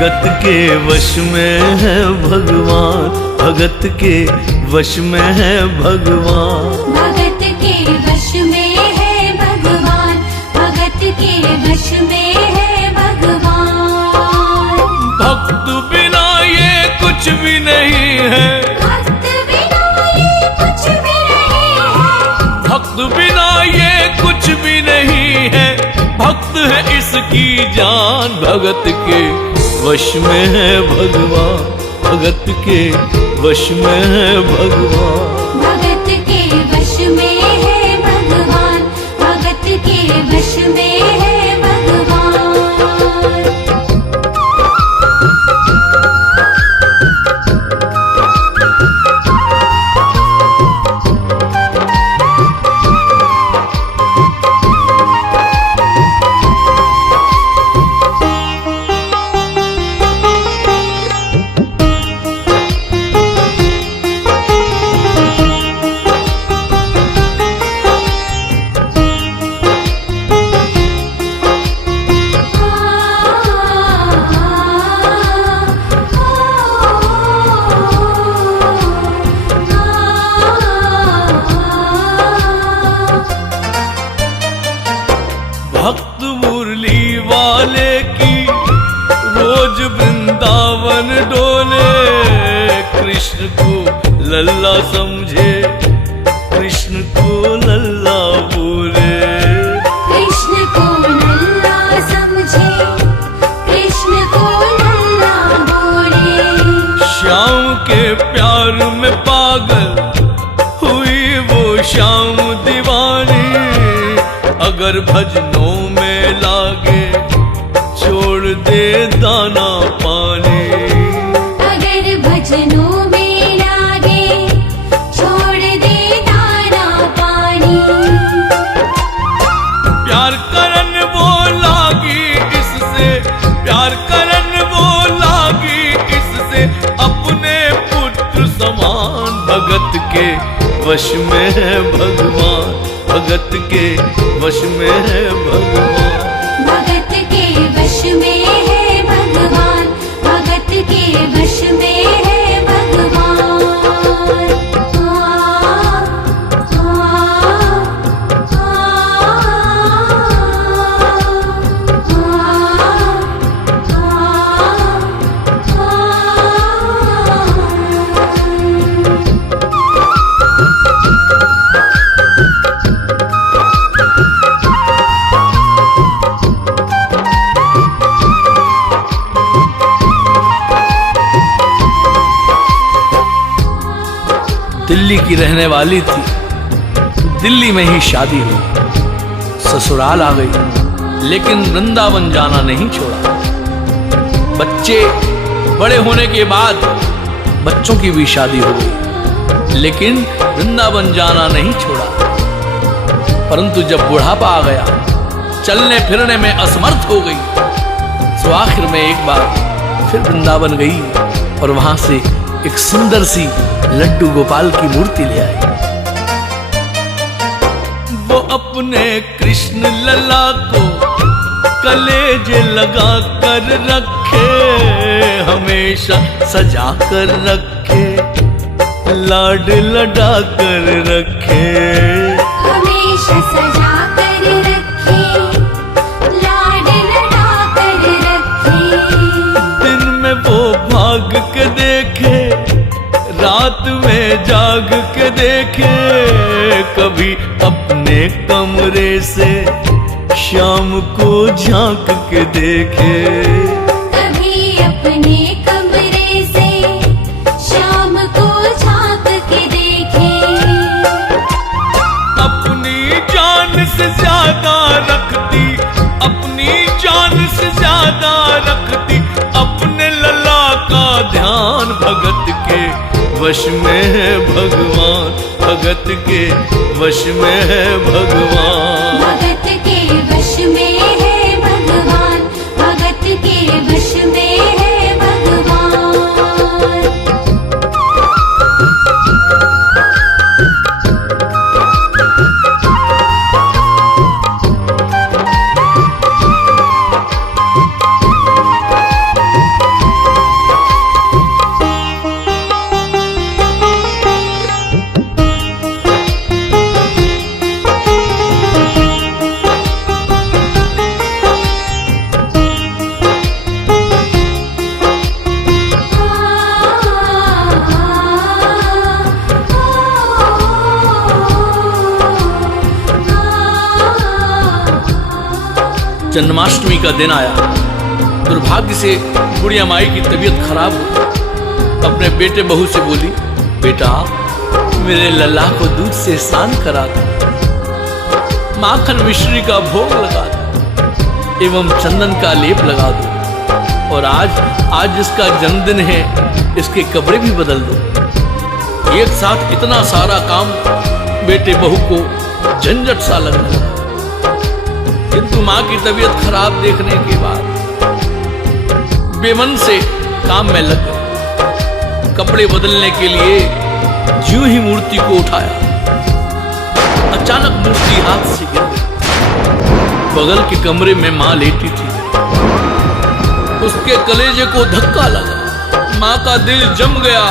भगत के वश में है भगवान, भगत के वश में है भगवान। भगत के वश में है भगवान, भगत के वश में है भगवान। भक्त बिना ये कुछ भी नहीं है, भक्त बिना ये कुछ भी नहीं है, भक्त बिना ये कुछ भी नहीं है। भक्त है इसकी जान, भगत के वश में है भगवान, भगत के वश में है भगवान। भगत के वश में है भगवान, भगत के वश में है भगवान। भक्त मुरली वाले की रोज वृंदावन डोले, कृष्ण को लल्ला समझे, कृष्ण को लल्ला बोले। कृष्ण को लल्ला समझे, कृष्ण को लल्ला बोले। श्याम के प्यार में पागल हुई वो श्याम दीवानी, अगर भजनों में लागे छोड़ दे दाना पानी। अगर भजनों में लागे छोड़ दे दाना पानी। प्यार करन वो लागी इससे, प्यार करन वो लागी इससे, अपने पुत्र समान। भगत के वश में है भगवान, भगत के वश में है भगवान। भगत के वश में है भगवान, भगत के वश में है भगवान। दिल्ली की रहने वाली थी, दिल्ली में ही शादी हुई, ससुराल आ गई, लेकिन वृंदावन जाना नहीं छोड़ा। बच्चे बड़े होने के बाद बच्चों की भी शादी हो गई, लेकिन वृंदावन जाना नहीं छोड़ा। परंतु जब बुढ़ापा आ गया, चलने फिरने में असमर्थ हो गई, तो आखिर में एक बार फिर वृंदावन गई और वहां से एक सुंदर सी लड्डू गोपाल की मूर्ति ले आई। वो अपने कृष्ण लला को कलेजे लगा कर रखे, हमेशा सजा कर रखे, लाड लडा कर रखे। हमेशा सजा कर रखे, लाड लडा कर रखे। दिन में वो भाग के देखे, रात में जाग के देखे, कभी अपने कमरे से शाम को झांक के देखे। कभी अपने कमरे से शाम को झांक के देखे। अपनी जान से ज्यादा रखती, अपनी जान से ज्यादा रखती, अपने लला का ध्यान। भगत के वश में है भगवान, भगत के वश में है भगवान। भगत के वश में है भगवान, भगत के वश में है भगवान। जन्माष्टमी का दिन आया। दुर्भाग्य से बुढ़िया माई की तबीयत खराब हो अपने बेटे बहू से बोली, बेटा मेरे लल्ला को दूध से स्नान करा दो, माखन मिश्री का भोग लगा दो एवं चंदन का लेप लगा दो, और आज जिसका जन्मदिन है इसके कपड़े भी बदल दो। एक साथ इतना सारा काम बेटे बहू को झंझट सा लगने लगा, किंतु मां की तबीयत खराब देखने के बाद बेमन से काम में लग गए। कपड़े बदलने के लिए ज्यों ही मूर्ति को उठाया, अचानक मूर्ति हाथ से गिर गई। बगल के कमरे में मां लेटी थी, उसके कलेजे को धक्का लगा। मां का दिल जम गया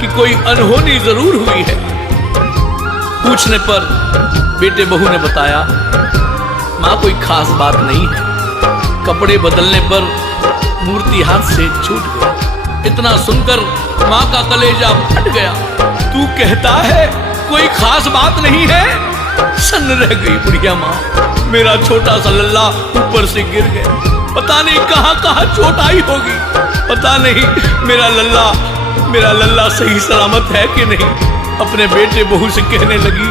कि कोई अनहोनी जरूर हुई है। पूछने पर बेटे बहू ने बताया, मां कोई खास बात नहीं है, कपड़े बदलने पर मूर्ति हाथ से छूट गई। इतना सुनकर मां का कलेजा फट गया। तू कहता है कोई खास बात नहीं है? सन्न रह गई बुढ़िया मां। मेरा छोटा सा लल्ला ऊपर से गिर गया, पता नहीं कहां कहां चोट आई होगी, पता नहीं मेरा लल्ला सही सलामत है कि नहीं। अपने बेटे बहू से कहने लगी,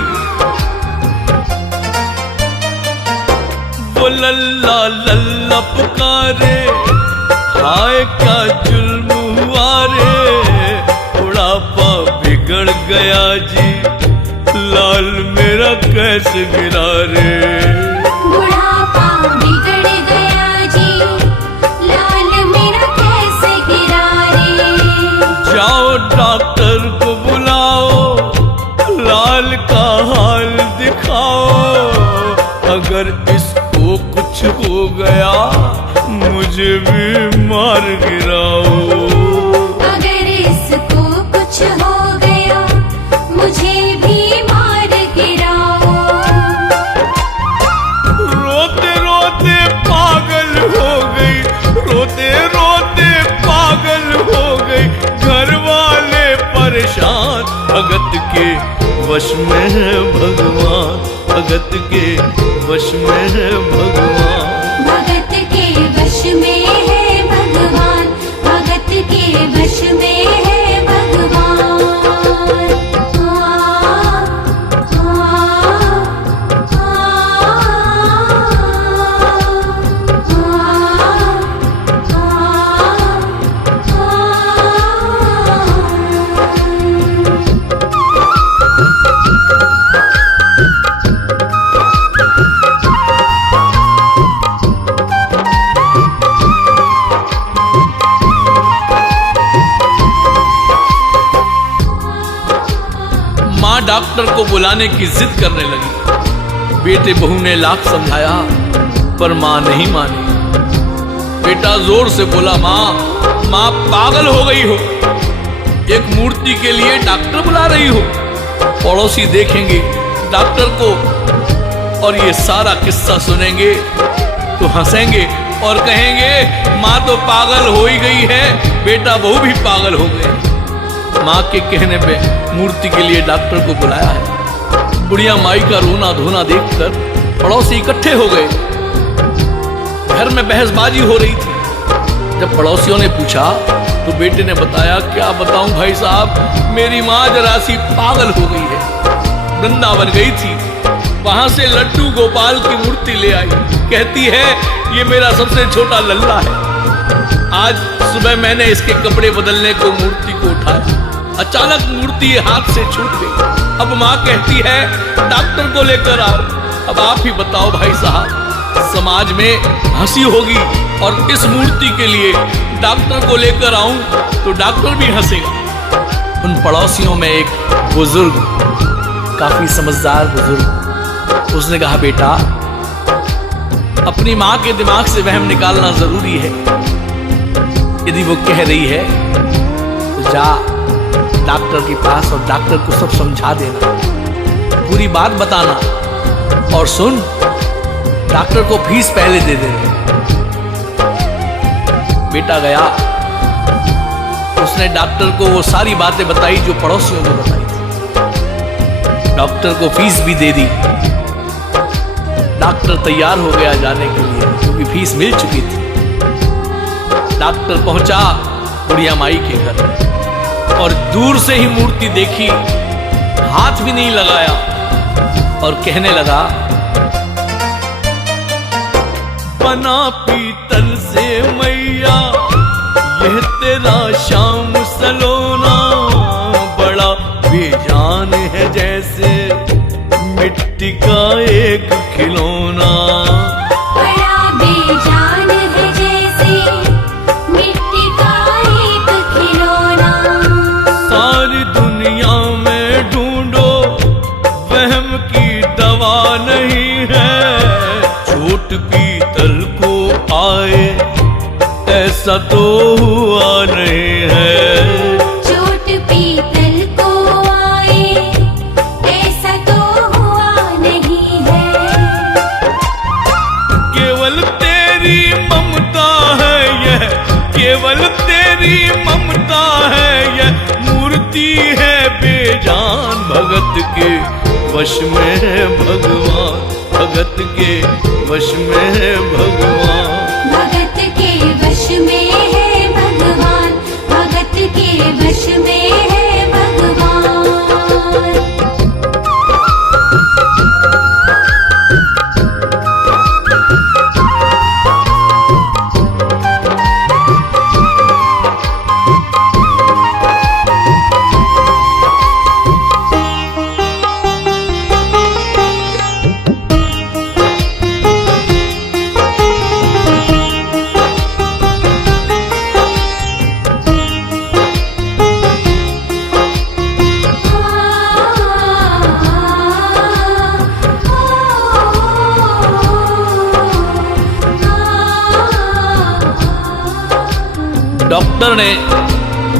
वो लल्ला लल्ला पुकारे, हाय क्या जुल्म हुआ रे, बुढ़ापा बिगड़ गया जी, लाल मेरा कैसे गिरा रे। बुढ़ापा बिगड़ गया जी, लाल मेरा कैसे गिरा रे। जाओ डॉक्टर को बुलाओ, लाल का हाल दिखाओ, अगर इसको कुछ हो गया मुझे भी मार गिराओ। अगर इसको कुछ हो गया मुझे भी मार गिराओ। रोते रोते पागल हो गई, रोते रोते पागल हो गई, घर वाले परेशान। भगत के वश में है भगवान, भगत के वश में है भगवान, भगत के वश में है भगवान, भगत के वश में है भगवान। डॉक्टर को बुलाने की जिद करने लगी। बेटे बहू ने लाख समझाया पर मां नहीं मानी। बेटा जोर से बोला, मां पागल हो गई हो, एक मूर्ति के लिए डॉक्टर बुला रही हो। पड़ोसी देखेंगे डॉक्टर को और ये सारा किस्सा सुनेंगे तो हंसेंगे और कहेंगे मां तो पागल हो ही गई है, बेटा बहू भी पागल हो गए। मां के कहने पे मूर्ति के लिए डॉक्टर को बुलाया है। बुढ़िया माई का रोना धोना देखकर पड़ोसी इकट्ठे हो गए। घर में बहसबाजी हो रही थी। जब पड़ोसियों ने पूछा तो बेटे ने बताया, क्या बताऊं भाई साहब, मेरी माँ जरा सी पागल हो गई है। वृंदावन गई थी, वहां से लड्डू गोपाल की मूर्ति ले आई, कहती है ये मेरा सबसे छोटा लल्ला है। आज सुबह मैंने इसके कपड़े बदलने को मूर्ति को उठाया, अचानक मूर्ति हाथ से छूट गई। अब माँ कहती है डॉक्टर को लेकर आओ। अब आप ही बताओ भाई साहब, समाज में हंसी होगी और इस मूर्ति के लिए डॉक्टर को लेकर आऊं तो डॉक्टर भी हंसेगा। उन पड़ोसियों में एक बुजुर्ग, काफी समझदार बुजुर्ग, उसने कहा, बेटा अपनी माँ के दिमाग से वहम निकालना जरूरी है। यदि वो कह रही है तो जा डॉक्टर के पास और डॉक्टर को सब समझा देना, पूरी बात बताना, और सुन डॉक्टर को फीस पहले दे देना। बेटा गया, उसने डॉक्टर को वो सारी बातें बताई जो पड़ोसियों को बताई थी। डॉक्टर को फीस भी दे दी। डॉक्टर तैयार हो गया जाने के लिए, क्योंकि फीस मिल चुकी थी। डॉक्टर पहुंचा बुढ़िया माई के घर और दूर से ही मूर्ति देखी, हाथ भी नहीं लगाया और कहने लगा, बना पीतल से मैया यह तेरा शाम सलोना, बड़ा बेजान है जैसे मिट्टी का एक खिलौना। बड़ा बेजान है जैसे मिट्टी का एक खिलौना। सारी दुनिया में ढूंढो वहम की दवा नहीं है, चोट पीतल को आए ऐसा तो हुआ नहीं है। चोट पीतल को आए ऐसा तो हुआ नहीं है। केवल तेरी ममता है यह, केवल तेरी ममता है यह, मूर्ति है बेजान भगत के वश में है भगवान, भगत के वश में है भगवान। भगत के वश में है भगवान, भगत के वश में है भगवान। डॉक्टर ने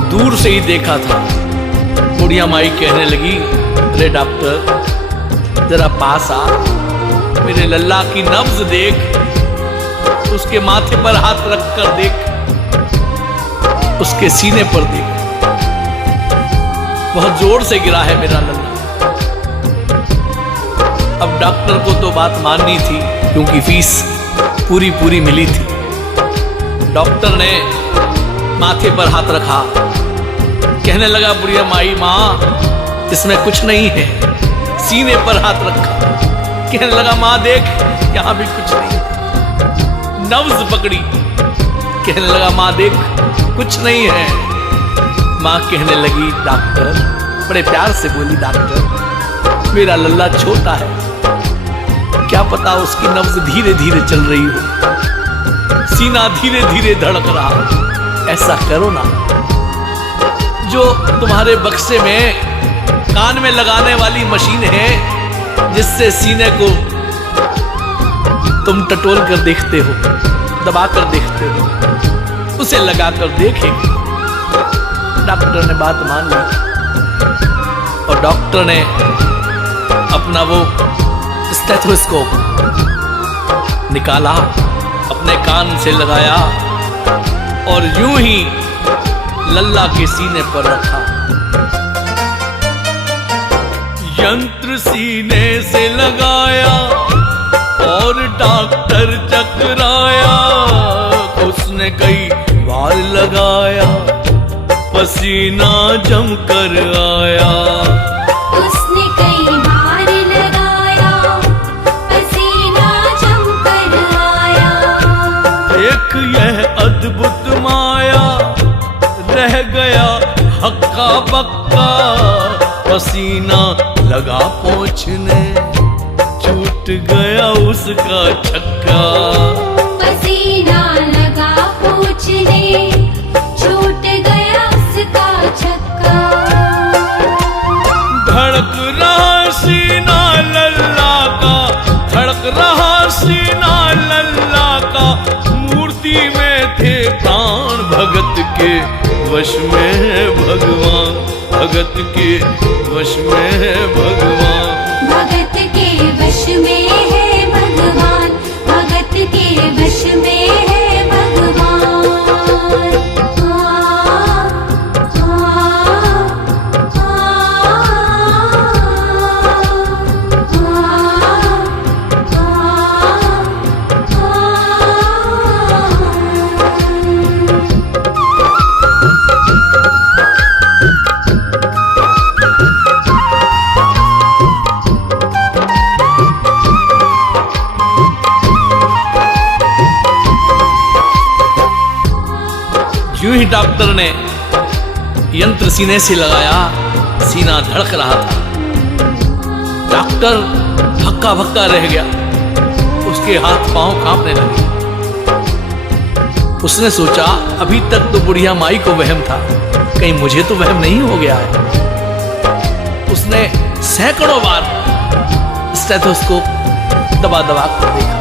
दूर से ही देखा था। बुढ़िया माई कहने लगी, अरे डॉक्टर जरा पास आ, मेरे लल्ला की नब्ज देख, उसके माथे पर हाथ रख कर देख, उसके सीने पर देख, बहुत जोर से गिरा है मेरा लल्ला। अब डॉक्टर को तो बात माननी थी, क्योंकि फीस पूरी पूरी मिली थी। डॉक्टर ने माथे पर हाथ रखा, कहने लगा, बुढ़िया माई माँ इसमें कुछ नहीं है। सीने पर हाथ रखा, कहने लगा, माँ देख यहां भी कुछ नहीं। नब्ज पकड़ी, कहने लगा, माँ देख कुछ नहीं है। माँ कहने लगी, डॉक्टर, बड़े प्यार से बोली, डॉक्टर मेरा लल्ला छोटा है, क्या पता उसकी नब्ज धीरे धीरे चल रही हो, सीना धीरे धीरे धड़क रहा हो। ऐसा करो ना, जो तुम्हारे बक्से में कान में लगाने वाली मशीन है, जिससे सीने को तुम टटोल कर देखते हो, दबा कर देखते हो, उसे लगा कर देखेंगे। डॉक्टर ने बात मान ली और डॉक्टर ने अपना वो स्टेथोस्कोप निकाला, अपने कान से लगाया और यूं ही लल्ला के सीने पर रखा। यंत्र सीने से लगाया और डॉक्टर चकराया, उसने कई बार लगाया, पसीना जम कर आया। उसने कई बार लगाया, पसीना जम कर आया। एक यह अद्भुत माया, रह गया हक्का बक्का, पसीना लगा पोंछने, छूट गया उसका छक्का। पसीना लगा पोंछने, छूट गया उसका छक्का। धड़क रहा सीना लल्ला का, धड़क रहा सीना लल्ला का, मूर्ति में थे प्राण भगत के वश में है भगवान, भगत के वश में है भगवान। भगत के वश में है भगवान, भगत के वश में है भगवान। डॉक्टर ने यंत्र सीने से लगाया, सीना धड़क रहा था। डॉक्टर हक्का भक्का रह गया, उसके हाथ पांव कांपने लगे। उसने सोचा अभी तक तो बुढ़िया माई को वहम था, कहीं मुझे तो वहम नहीं हो गया है। उसने सैकड़ों बार स्टेथोस्कोप दबा दबा कर देखा।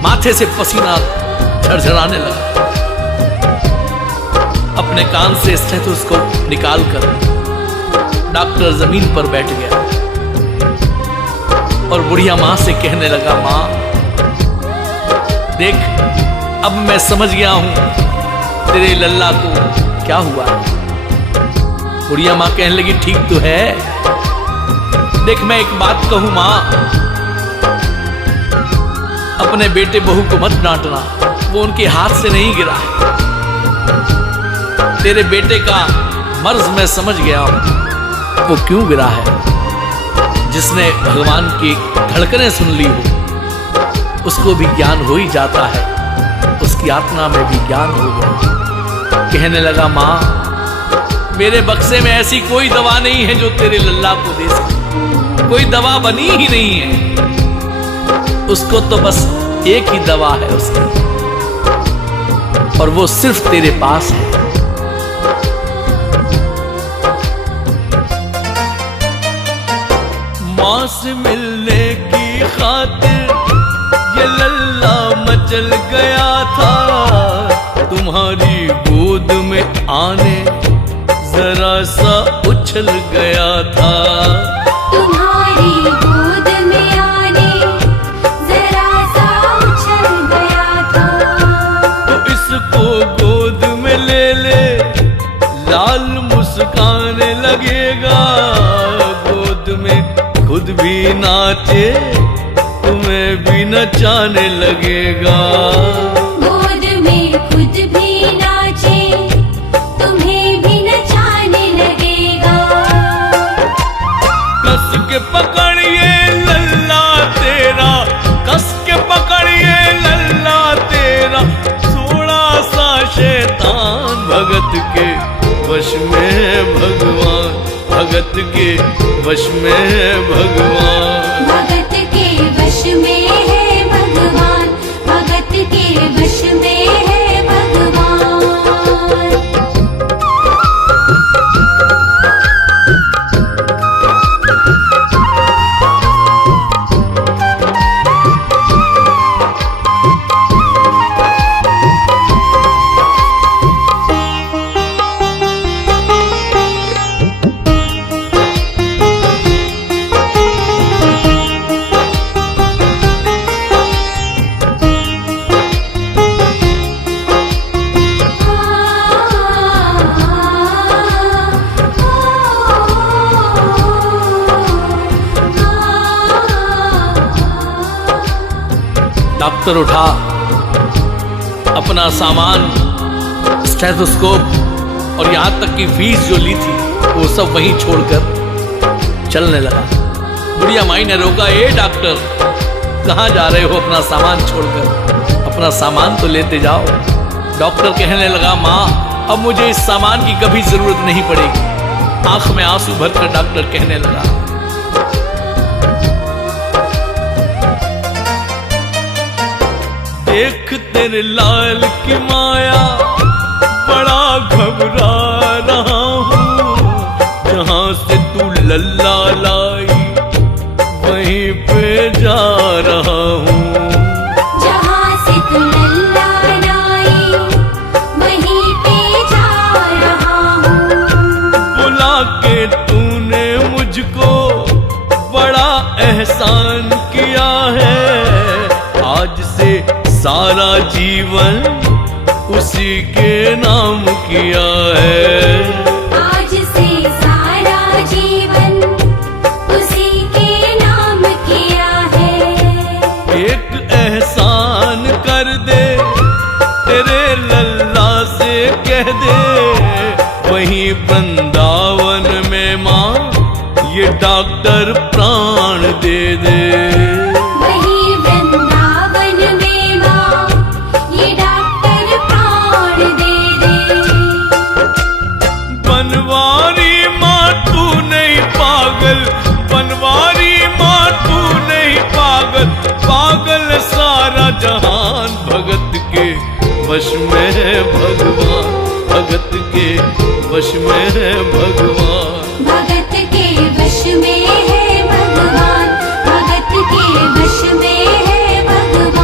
माथे से पसीना झरझराने लगा। अपने कान से स्टेथोस्कोप निकालकर डॉक्टर जमीन पर बैठ गया और बुढ़िया मां से कहने लगा, मां देख, अब मैं समझ गया हूं तेरे लल्ला को क्या हुआ। बुढ़िया मां कहने लगी, ठीक तो है। देख मैं एक बात कहूं मां, अपने बेटे बहू को मत डांटना, वो उनके हाथ से नहीं गिरा है। तेरे बेटे का मर्ज मैं समझ गया हूं, वो क्यों गिरा है। जिसने भगवान की धड़कनें सुन ली हो उसको भी ज्ञान हो ही जाता है, उसकी आत्मा में भी ज्ञान हो गया। कहने लगा, मां मेरे बक्से में ऐसी कोई दवा नहीं है जो तेरे लल्ला को दे सके, कोई दवा बनी ही नहीं है। उसको तो बस एक ही दवा है उसकी, और वो सिर्फ तेरे पास है। मां से मिलने की खातिर ये लल्ला मचल गया था, तुम्हारी गोद में आने जरा सा उछल गया था। तुम्हारी गोद में आने जरा सा उछल गया था। तो इसको गोद में ले ले, लाल मुस्काने लगेगा। गोद में खुद भी नाचे, तुम्हें भी नचाने लगेगा। गोद में खुद भी नाचे, तुम्हें भी नचाने लगेगा। कस के पकड़िए लल्ला तेरा, कस के पकड़िए लल्ला तेरा, थोड़ा सा शैतान भगत के वश में भगवान, भगत के वश में भगवान। भगत के वश में है भगवान, भगत के वश में है भगवान। डॉक्टर उठा, अपना सामान, स्टेथोस्कोप और यहां तक की फीस जो ली थी वो सब वहीं छोड़कर चलने लगा। बुढ़िया माई ने रोका, ए डॉक्टर कहां जा रहे हो अपना सामान छोड़कर, अपना सामान तो लेते जाओ। डॉक्टर कहने लगा, मां अब मुझे इस सामान की कभी जरूरत नहीं पड़ेगी। आंख में आंसू भरकर डॉक्टर कहने लगा, देख तेरे लाल की माया, बड़ा घबरा रहा हूँ। जहां से तू लल्ला लाई वहीं पे जा रहा हूँ। जहां से तू लल्ला लाई वहीं पे जा रहा हूँ। बुला के तूने मुझको बड़ा एहसान किया है। आज से सारा जीवन उसी के नाम किया है। आज से सारा जीवन उसी के नाम किया है। एक एहसान कर दे, तेरे लल्ला से कह दे, वहीं वृंदावन में माँ ये डॉक्टर प्राण दे दे। वहीं वृंदावन में माँ ये डॉक्टर प्राण वश में है भगवान, भगत के वश में है भगवान। भगत के वश में है भगवान, भगत के वश में है भगवान।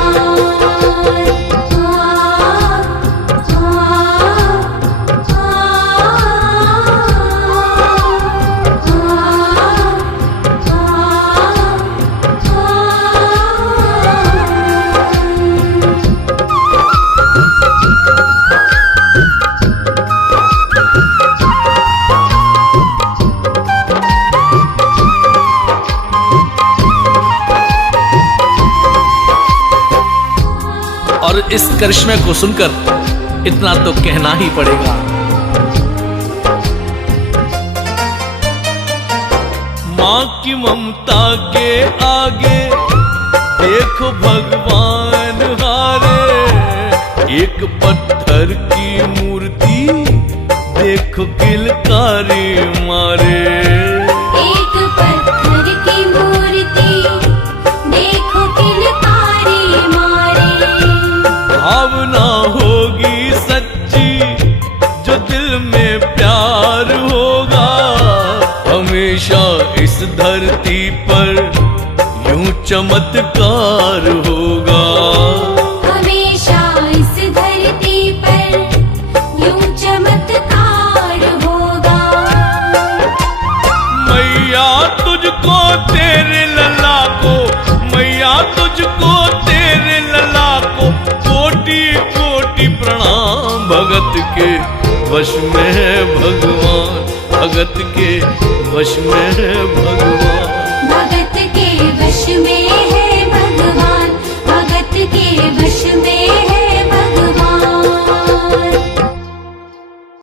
और इस करिश्मे को सुनकर इतना तो कहना ही पड़ेगा, माँ की ममता के आगे देखो भगवान हारे। एक पत्थर की मूर्ति देखो किलकारी मारे। एक पत्थर की मूर्ति देखो किलकारी मारे। भावना होगी सच्ची जो दिल में प्यार होगा, हमेशा इस धरती पर यूं चमत्कार होगा। हमेशा इस धरती पर यूं चमत्कार होगा। मैया तुझको तेरे लला को, मैया तुझको तेरे लला को कोटि कोटि प्रणाम। भगत के वश में है भगवान, भगत के वश में है भगवान।